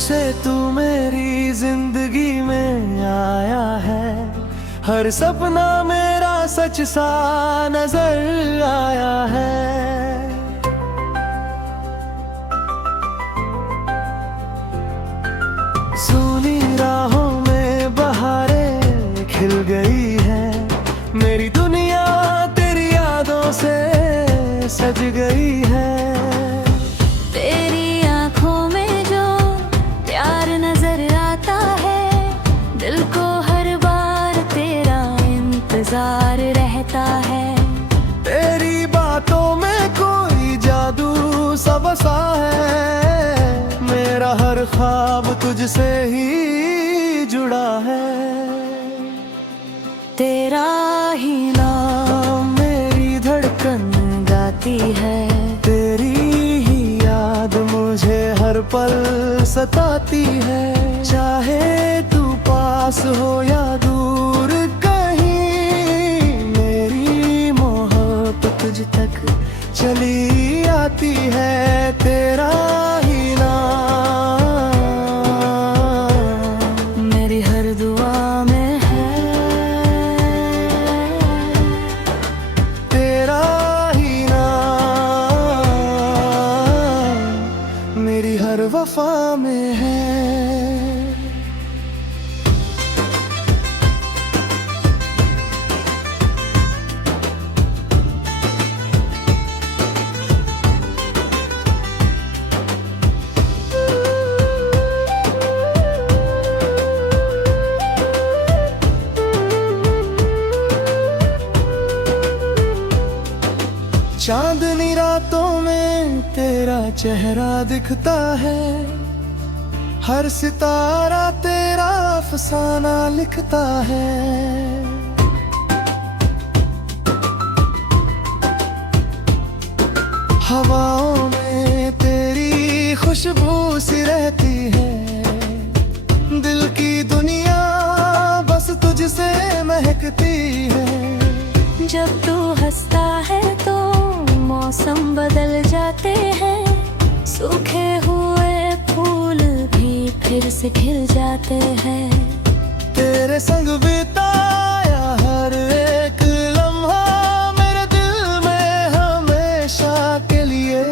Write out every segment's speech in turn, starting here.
से तू मेरी जिंदगी में आया है। हर सपना मेरा सच सा नजर आया है। सूनी राहों में बहारें खिल गई है। मेरी दुनिया तेरी यादों से सज गई है। तेरी आंखों में जो प्यार नजर आता है, दिल को हर बार तेरा इंतजार रहता है। तेरी बातों में कोई जादू सा बसा है। मेरा हर ख्वाब तुझसे ही जुड़ा है। तेरा ही नाम मेरी धड़कन गाती है। तेरी ही याद मुझे हर पल सताती है। चाहे तू पास हो या दूर कहीं, मेरी मोहब्बत तुझ तक चली आती है। तेरा ही नाम मेरी हर दुआ में है। तेरा ही नाम मेरी हर वफा में है। चांदनी रातों में तेरा चेहरा दिखता है। हर सितारा तेरा अफसाना लिखता है। हवाओं में तेरी खुशबू सी रहती है। दिल की दुनिया बस तुझसे महकती है। जब तू हंसता है तो मौसम बदल जाते हैं। सूखे हुए फूल भी फिर से खिल जाते हैं। तेरे संग बिताया हर एक लम्हा मेरे दिल में हमेशा के लिए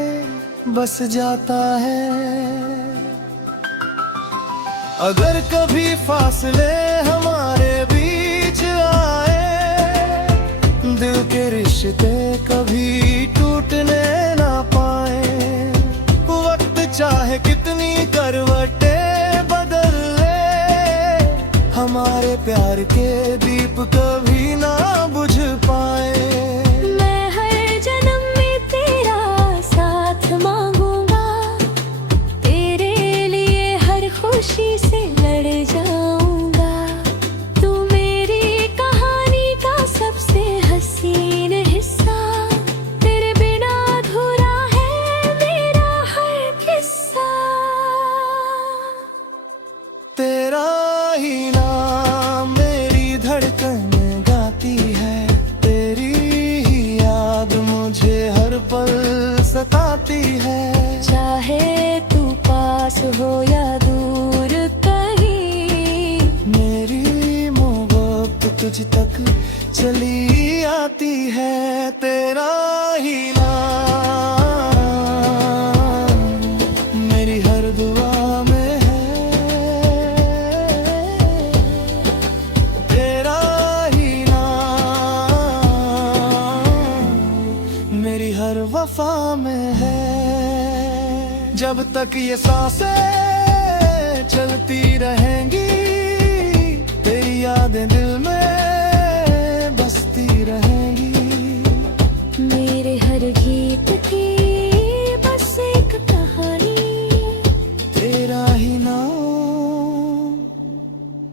बस जाता है। अगर कभी फासले हमारे बीच आए, दिल के रिश्ते कभी टूटने ना पाए। वक्त चाहे कितनी करवटें बदल ले, हमारे प्यार के दीप कभी ना बुझ पाए। मैं हर जन्म में तेरा साथ मांगूंगा। तेरे लिए हर खुशी से लड़ जाऊंगा। तू मेरी कहानी का सबसे हसीन हिस्सा। तेरे बिना अधूरा है मेरा हर किस्सा। तेरा ही नाम मेरी धड़कन गाती है। तेरी ही याद मुझे हर पल सताती है। चाहे तू पास हो या दूर कहीं, मेरी मोहब्बत तुझ तक चली आती है। तेरा ही नाम मेरी हर दुआ में है। तेरा ही नाम मेरी हर वफा में है। जब तक ये सांसें चलती रहेंगी, तेरी यादें दिल में बसती रहेंगी। मेरे हर गीत की बस एक कहानी। तेरा ही नाम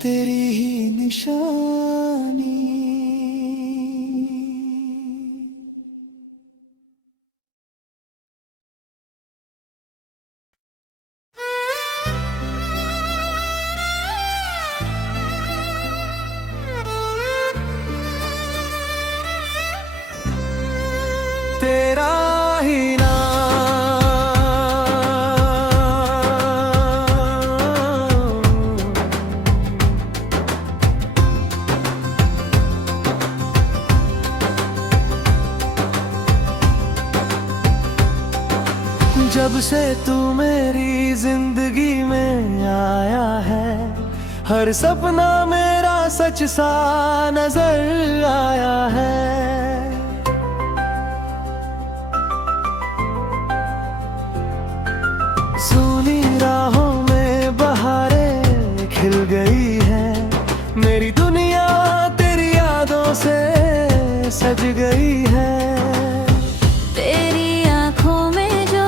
तेरी ही निशानी। तेरा ही नाम जब से तू मेरी जिंदगी में आया है, हर सपना मेरा सच सा नजर आया है। सूनी राहों में बहारें खिल गई है, मेरी दुनिया तेरी यादों से सज गई है। तेरी आंखों में जो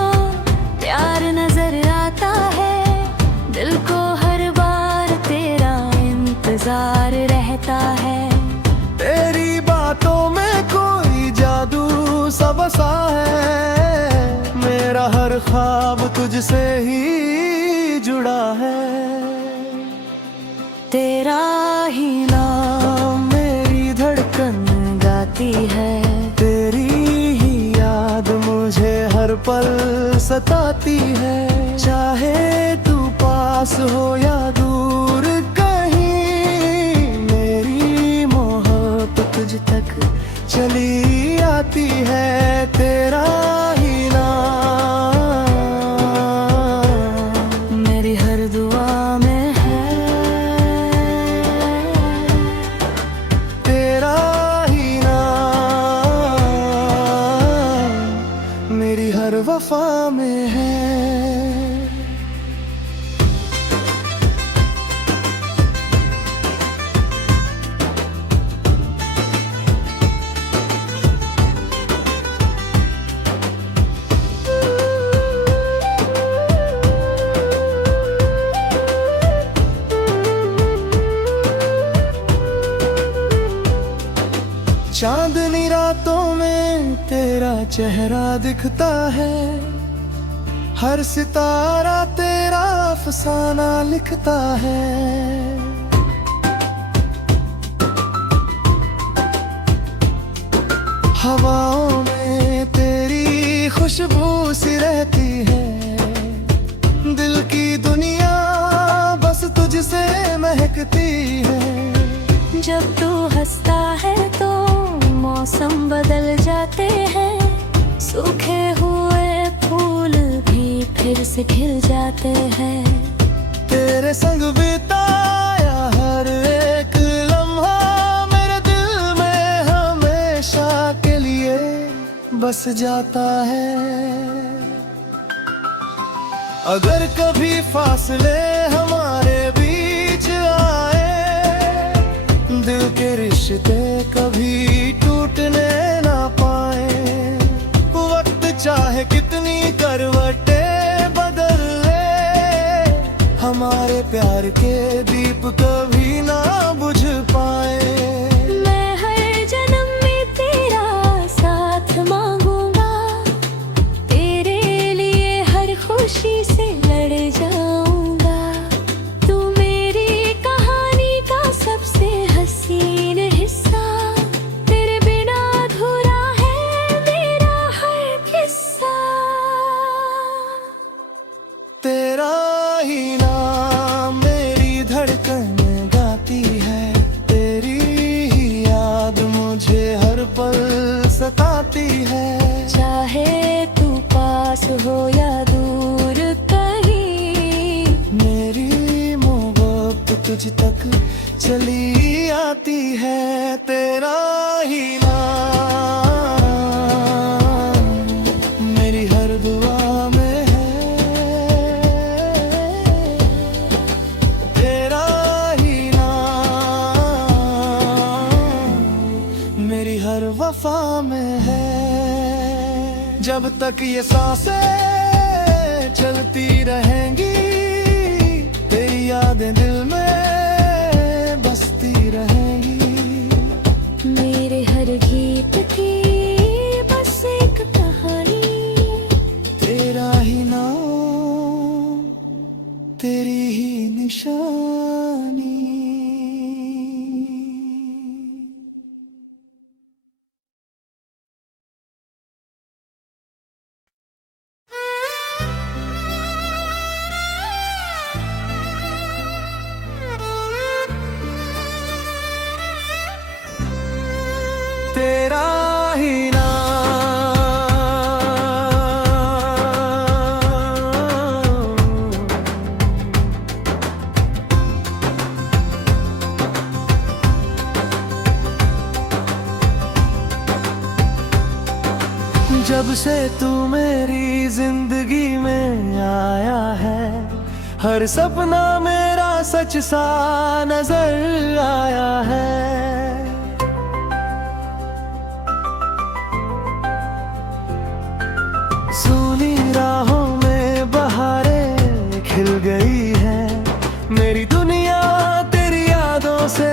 प्यार नजर आता है, दिल को हर बार तेरा इंतजार रहता है। तेरी बातों में कोई जादू सा बसा है, मेरा हर ख्वाब तुझसे ही जुड़ा है। तेरा ही नाम मेरी धड़कन गाती है, तेरी ही याद मुझे हर पल सताती है। चाहे तू पास हो या दूर कहीं, मेरी मोहब्बत तुझ तक चली आती है। तेरा ही नाम मेरी हर दुआ में है। तेरा ही नाम मेरी हर वफा में है। चांदनी रातों में तेरा चेहरा दिखता है, हर सितारा तेरा अफसाना लिखता है। हवाओं में तेरी खुशबू सी रहती है, दिल की दुनिया बस तुझसे महकती है। जब तू हंसता है तो मौसम बदल जाते हैं, सूखे हुए फूल भी फिर से खिल जाते हैं। तेरे संग बिताया हर एक लम्हा मेरे दिल में हमेशा के लिए बस जाता है। अगर कभी फासले हमारे बीच आए, दिल के रिश्ते कभी टूटने ना पाए। वक्त चाहे कितनी करवटें बदल ले, हमारे प्यार के दीप कभी ना बुझ पाए। मैं हर जन्म में तेरा साथ मांगूंगा, तेरे लिए हर खुशी से लड़ जाऊंगा। तू मेरी कहानी का सबसे हसीन हिस्सा, तेरे बिना अधूरा है मेरा हर किस्सा। तेरा ही नाम मेरी धड़कन गाती है, तेरी ही याद मुझे हर पल सताती है। चाहे तू पास हो या दूर कहीं, मेरी मोहब्बत तुझ तक चली आती है। तेरा ही नाम मेरी हर दुआ में है। तेरा ही नाम मेरी हर वफा में है। जब तक ये सांसें चलती रहेंगी, तेरी यादें दिल में बसती रहेंगी। मेरे हर गीत की बस एक कहानी, तेरा ही नाम तेरी ही निशानी। तेरा ही नाम जब से तू मेरी जिंदगी में आया है, हर सपना मेरा सच सा नजर आया है। सूनी राहों में बहारें खिल गई है, मेरी दुनिया तेरी यादों से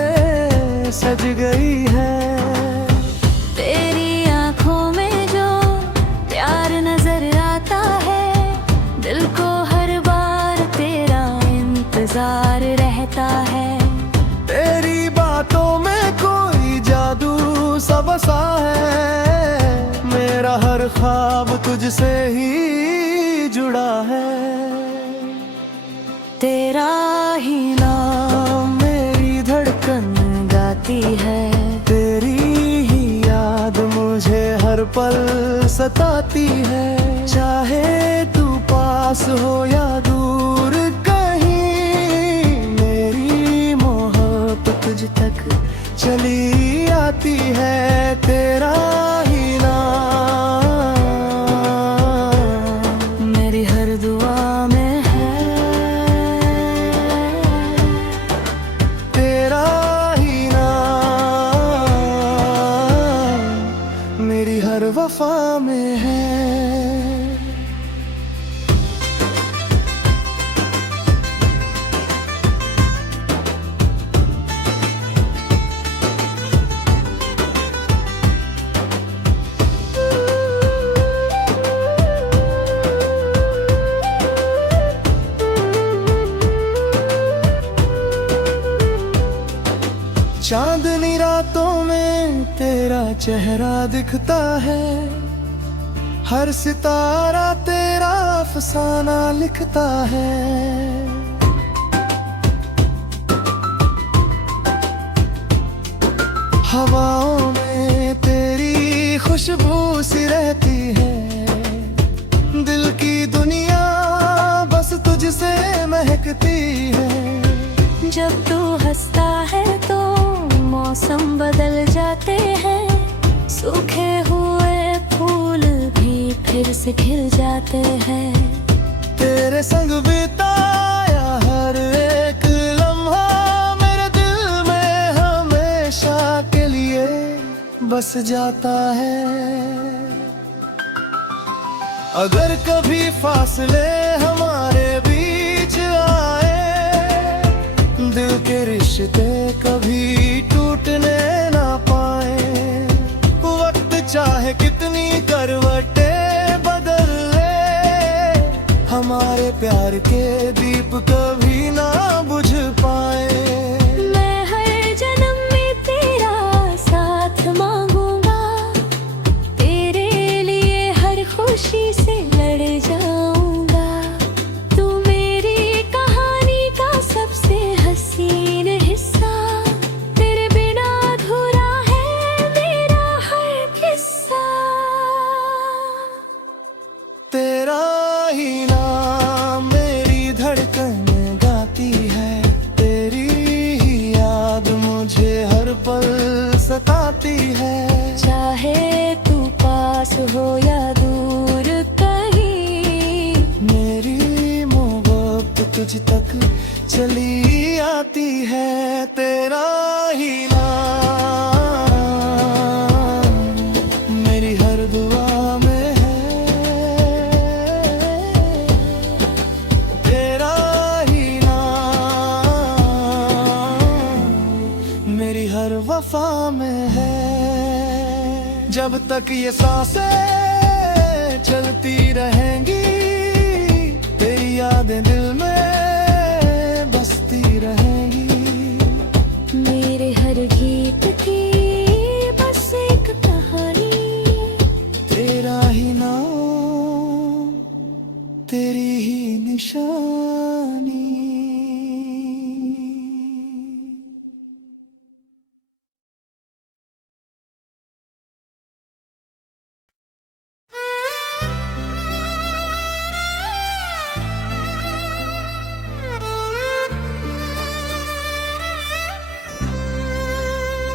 सज गई है। तेरी आंखों में जो प्यार नजर आता है, दिल को हर बार तेरा इंतजार रहता है। तेरी बातों में कोई जादू सा बसा है, मेरा हर ख्वाब तुझसे ही जुड़ा है। तेरा ही नाम मेरी धड़कन गाती है, तेरी ही याद मुझे हर पल सताती है। चाहे तू पास हो या दूर कहीं, मेरी मोहब्बत तुझ तक चली आती है। तेरा ही नाम मेरी हर दुआ में है। तेरा ही नाम मेरी हर वफा में है। चांदनी रातों में तेरा चेहरा दिखता है, हर सितारा तेरा अफसाना लिखता है। हवाओं में तेरी खुशबू सी रहती है, दिल की दुनिया बस तुझसे महकती है। जब तू हंसता है तो मौसम बदल जाते हैं, सूखे हुए फूल भी फिर से खिल जाते हैं। तेरे संग बिताया हर एक लम्हा मेरे दिल में हमेशा के लिए बस जाता है। अगर कभी फासले हमारे बीच आए, दिल के रिश्ते कभी टूटने ना पाए। वक्त चाहे कितनी करवटें बदल ले, हमारे प्यार के दीप कभी ना बुझ पाए। मैं हर जन्म में तेरा साथ मांगूंगा, तेरे लिए हर खुशी से लड़ जाऊंगा। तू मेरी कहानी का सबसे हसीन हिस्सा, तेरे बिना अधूरा है मेरा हर किस्सा। तेरा ही नाम मेरी धड़कन गाती है, तेरी ही याद मुझे हर पल सताती है। चाहे तू पास हो या दूर कहीं, मेरी मोहब्बत तुझ तक चली आती है। तेरा ही नाम मेरी हर दुआ में है। तेरा ही नाम मेरी हर वफा में है। जब तक ये सांसें चलती रहेंगी, तेरी यादें दिल में बसती रहेंगी। मेरे हर गीत की बस एक कहानी, तेरा ही नाम तेरी ही निशानी।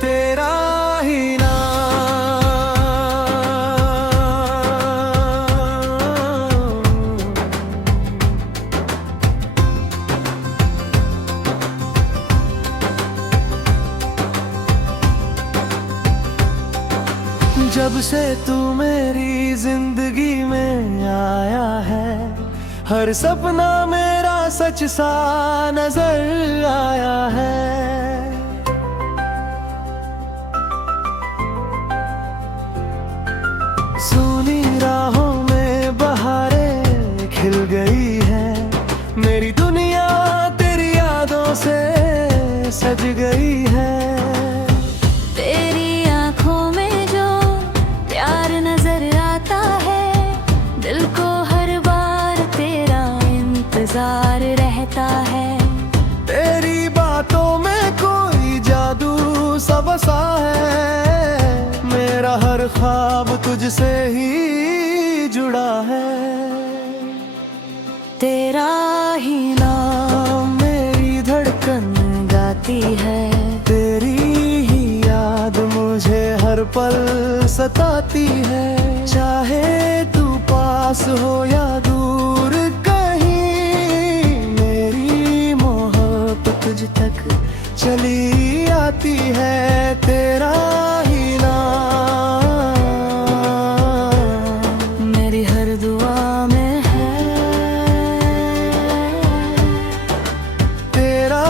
तेरा ही नाम जब से तू मेरी जिंदगी में आया है, हर सपना मेरा सच सा नजर आया है। सूनी राहों में बहारें खिल गई है, मेरी दुनिया तेरी यादों से सज गई है। तेरी आंखों में जो प्यार नजर आता है, दिल को हर बार तेरा इंतजार रहता है। तेरी बातों में कोई जादू सा बसा है, मेरा हर ख्वाब तुझसे ही जुड़ा है। तेरा ही नाम मेरी धड़कन गाती है, तेरी ही याद मुझे हर पल सताती है। चाहे तू पास हो या दूर कहीं, मेरी मोहब्बत तुझ तक चली आती है। तेरा ही नाम मेरी हर दुआ में है। तेरा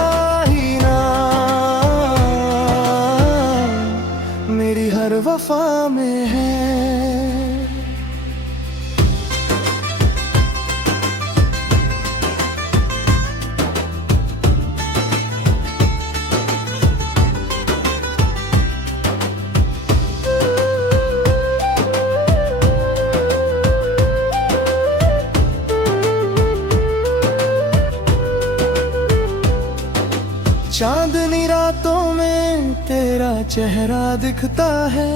ही नाम मेरी हर वफा में है। चांदनी रातों में तेरा चेहरा दिखता है,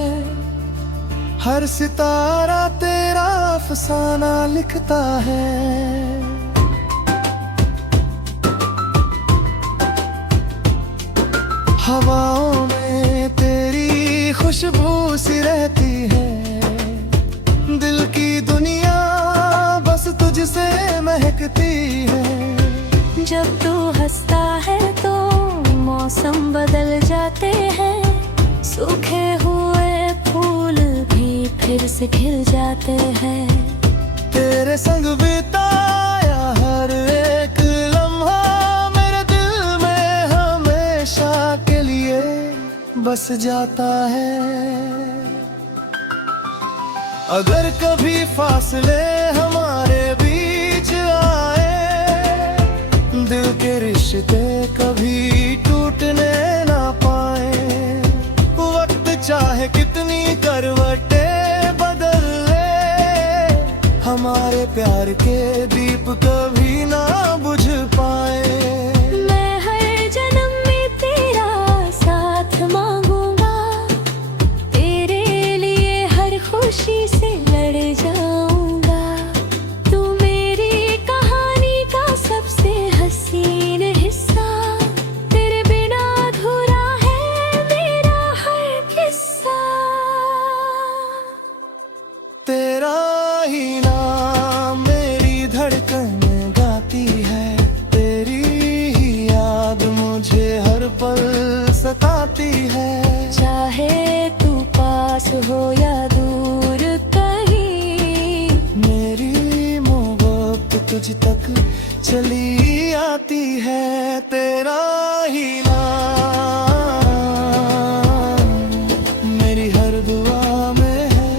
हर सितारा तेरा अफसाना लिखता है। हवाओं में तेरी खुशबू सी रहती है, दिल की दुनिया बस तुझसे महकती है। जब तू हंसता है तो मौसम बदल जाते हैं, सूखे हुए फूल भी फिर से खिल जाते हैं। तेरे संग बिताया हर एक लम्हा मेरे दिल में हमेशा के लिए बस जाता है। अगर कभी फासले हमारे बीच आए, दिल के रिश्ते कभी टूटने ना पाए। वक्त चाहे कितनी करवटें बदल ले, हमारे प्यार के दीप कभी ना बुझ पाए। मैं हर जन्म में तेरा साथ मांगूंगा, तेरे लिए हर खुशी से लड़ जाऊंगा। तू मेरी कहानी का सबसे हसीन हिस्सा, तेरे बिना अधूरा है मेरा हर किस्सा। तेरा ही नाम मेरी धड़कन गाती है, तेरी ही याद मुझे हर पल सताती है। चाहे तू पास हो या दूर कहीं, मेरी मोहब्बत तुझ तक चली आती है। तेरा ही नाम मेरी हर दुआ में है।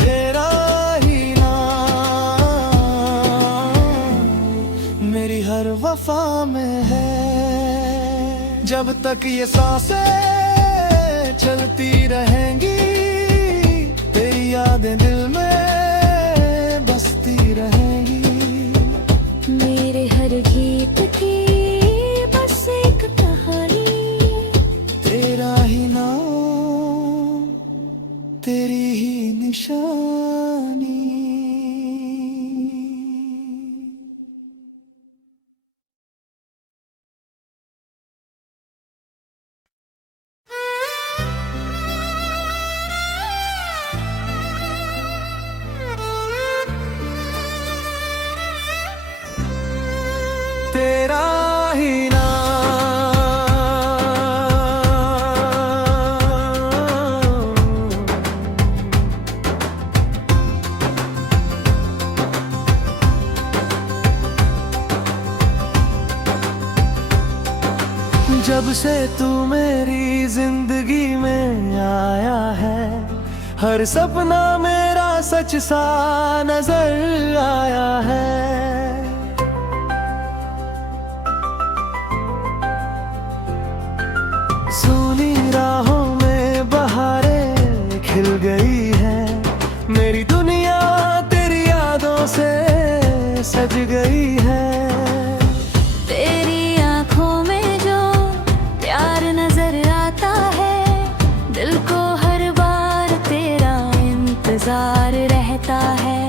तेरा ही नाम मेरी हर वफा में है। जब तक ये सांसें चलती रहेंगी, तेरी यादें दिल में बसती रहेंगी। मेरे हर गीत की बस एक कहानी, तेरा ही नाम तेरी ही निशानी। तेरा ही नाम जब से तू मेरी जिंदगी में आया है, हर सपना मेरा सच सा नजर आया है। सूनी राहों में बहारें खिल गई है, मेरी दुनिया तेरी यादों से सज गई है। तेरी आंखों में जो प्यार नजर आता है, दिल को हर बार तेरा इंतजार रहता है।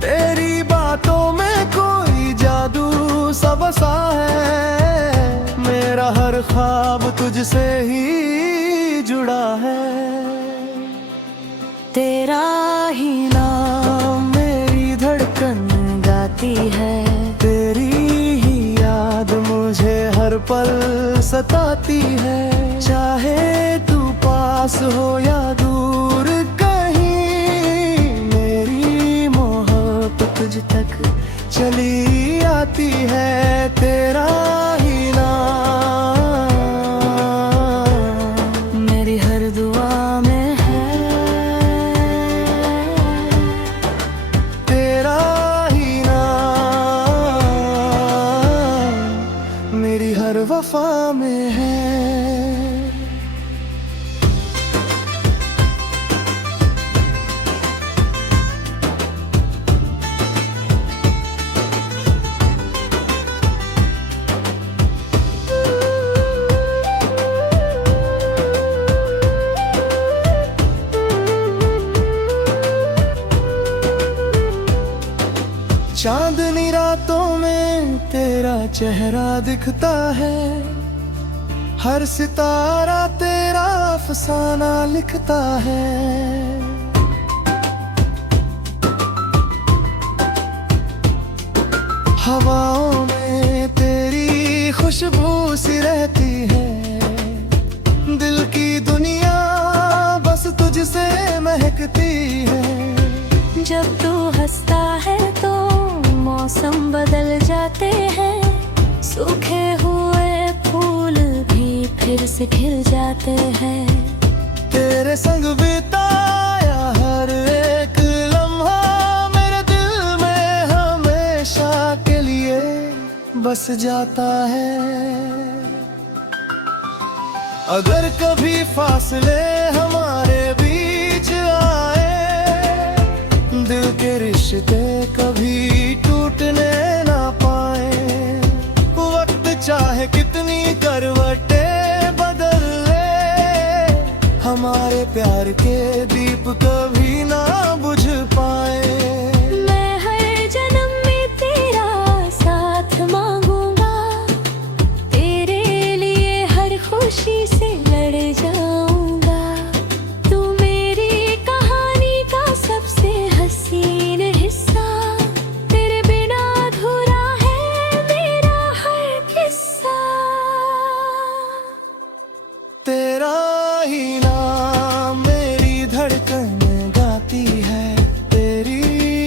तेरी बातों में कोई जादू सा बसा है, मेरा हर ख्वाब तुझसे ही जुड़ा है। तेरा ही नाम मेरी धड़कन गाती है, तेरी ही याद मुझे हर पल सताती है। चाहे तू पास हो या दूर कहीं, मेरी मोहब्बत तुझ तक चली आती है। तेरा ही नाम मेरी हर दुआ में है। तेरा ही नाम मेरी हर वफा में है। चांदनी रातों में तेरा चेहरा दिखता है, हर सितारा तेरा अफसाना लिखता है। हवाओं में तेरी खुशबू सी रहती है, दिल की दुनिया बस तुझसे महकती है। जब तू हंसता है तो मौसम बदल जाते हैं, सूखे हुए फूल भी फिर से खिल जाते हैं। तेरे संग बिताया हर एक लम्हा मेरे दिल में हमेशा के लिए बस जाता है। अगर कभी फासले हमारे बीच आए, दिल के रिश्ते कभी टूटने ना पाए। वक्त चाहे कितनी करवटें बदल ले, हमारे प्यार के दीप कभी ना बुझ पाए। मैं हर जन्म में तेरा साथ मांगूंगा, तेरे लिए हर खुशी से लड़ जाऊंगा। तू मेरी कहानी का सबसे हसीन हिस्सा, तेरे बिना अधूरा है मेरा हर किस्सा। तेरा ही नाम मेरी धड़कन गाती है, तेरी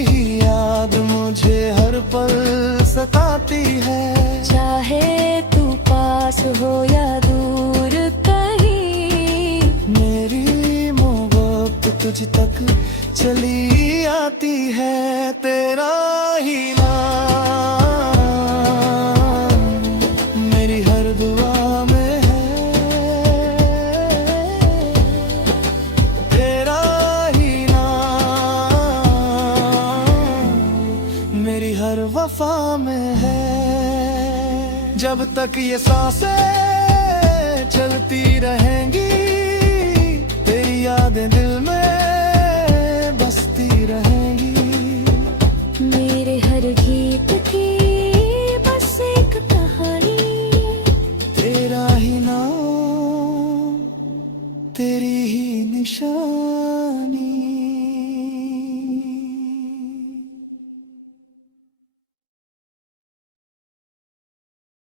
ही याद मुझे हर पल सताती है। चाहे तू पास हो या दूर कहीं, मेरी मोहब्बत तुझ तक चली आती है। तेरा ही नाम मेरी हर दुआ में है। तेरा ही नाम मेरी हर वफा में है। जब तक ये सांसें चलती रहेंगी, तेरी यादें दिल में